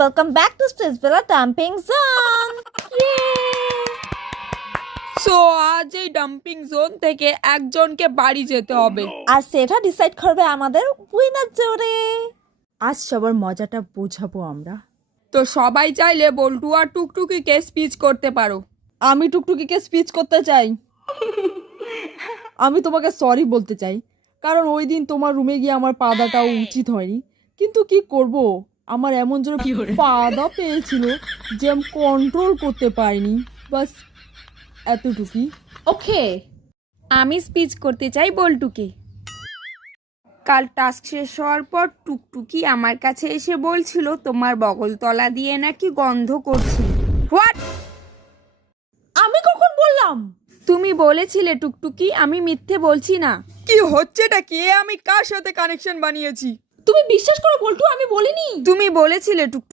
welcome back to Spacevilla Dumping Zone. So আজ এই dumping zone থেকে একজনকে বাড়ি যেতে হবে। আর সেটা ডিসাইড করবে আমাদের উইনার জুরি। আজ সবার মজাটা বোঝাবো আমরা। তো সবাই চাইলে বল্টু আর টুকটুকিকে স্পিচ করতে পারো। আমি টুকটুকিকে স্পিচ করতে চাই। আমি তোমাকে সরি বলতে চাই, কারণ ওই দিন তোমার রুমে গিয়ে আমার পাদাটাও উচিত হয়নি। কিন্তু কি করব, আমার এমন জোরে পাদা পেয়েছিল যে আমি কন্ট্রোল করতে পারিনি। বাস এতটুকুই। ওকে, আমি স্পিচ করতে চাই বল্টুকে। কাল টাস্ক শেষ হওয়ার পর টুকটুকি আমার কাছে এসে বলছিল তোমার বগলতলা দিয়ে নাকি গন্ধ করছিল। হোয়াট? আমি কখন বললাম? তুমি বলেছিলে টুকটুকি, আমি মিথ্যে বলছি না। কি হচ্ছেটা কি? আমি কার সাথে কানেকশন বানিয়েছি? তুমি বিশ্বাস করো বল্টু, আমি বলিনি। তুমি বলেছিলে টুকটুকি।